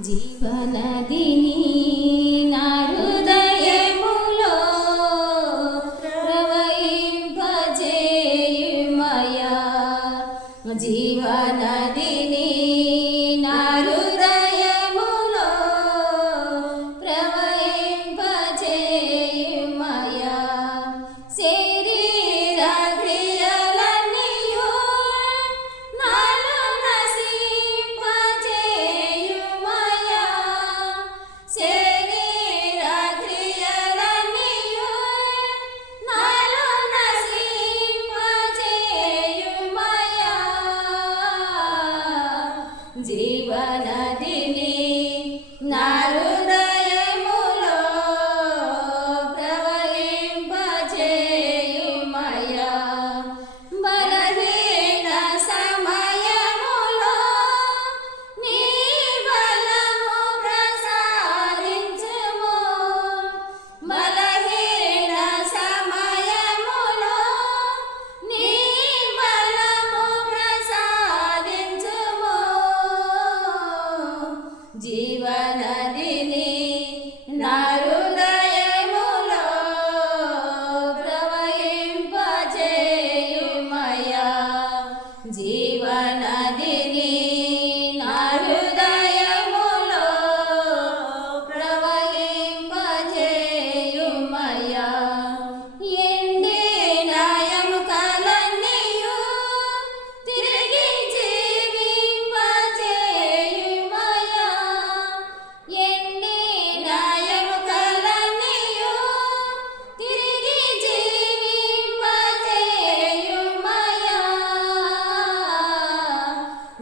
జీవనదిని నా హృదయములో ప్రవహింపజేయుమయా. జీవనదిని నా హృదయములో ప్రవహింపజేయుమయా. శరీర క్రియలన్నీయు నాలో నశింపజేయుమయా. శరీర క్రియలన్నీయు నాలో నశింపజేయుమయా. జీవనదిని నా హృదయములో ప్రవహింపజేయుమయా. బలహీన సమయములో నీ బలము ప్రసాదించుము. బలహీన సమయములో నీ బలము ప్రసాదించుము. జీవనదిని నా హృదయములో ప్రవహింపజేయుమయా. జీవనదిని నా హృదయములో ప్రవహింపజేయుమయా. ఎండిన ఎముకలన్నీయు తిరిగి జీవింపజేయుమయా. ఎండిన ఎముకలన్నీయు తిరిగి జీవింపజేయుమయా.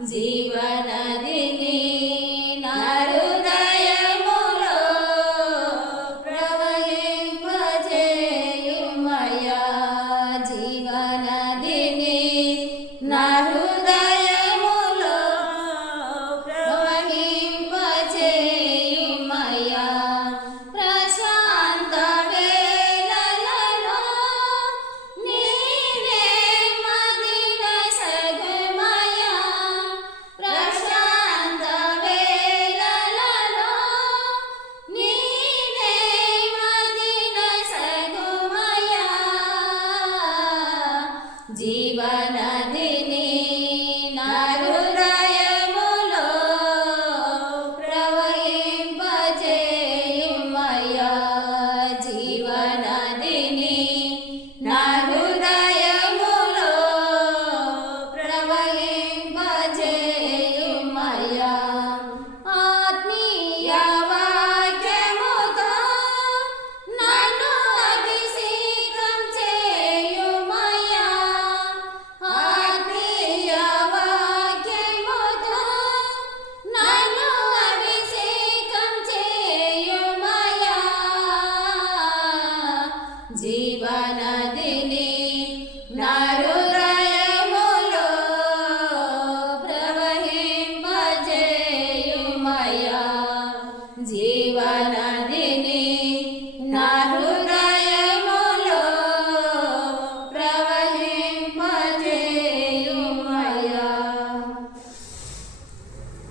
జీవనదిని నా హృదయములో ప్రవహింపజేయుమయా. జీవనదిని నా హృదయములో ప్రవహింపజేయుమయా. ప్రశాంత వేళలలో నీ నెమ్మదిన సగుమయా. ప్రశాంత వేళలలో నీ నెమ్మదిన సగుమయా. జీవనదిని నా హృదయములో ప్రవహింపజేయుమయా. జీవనదిని నా హృదయములో ప్రవహింపజేయుమయా. ఆత్మీయ వాక్యముతో నన్ను అభిషేకం చేయుమయా. ఆత్మీయ వాక్యముతో నన్ను అభిషేకం చేయుమయా. జీవనదిని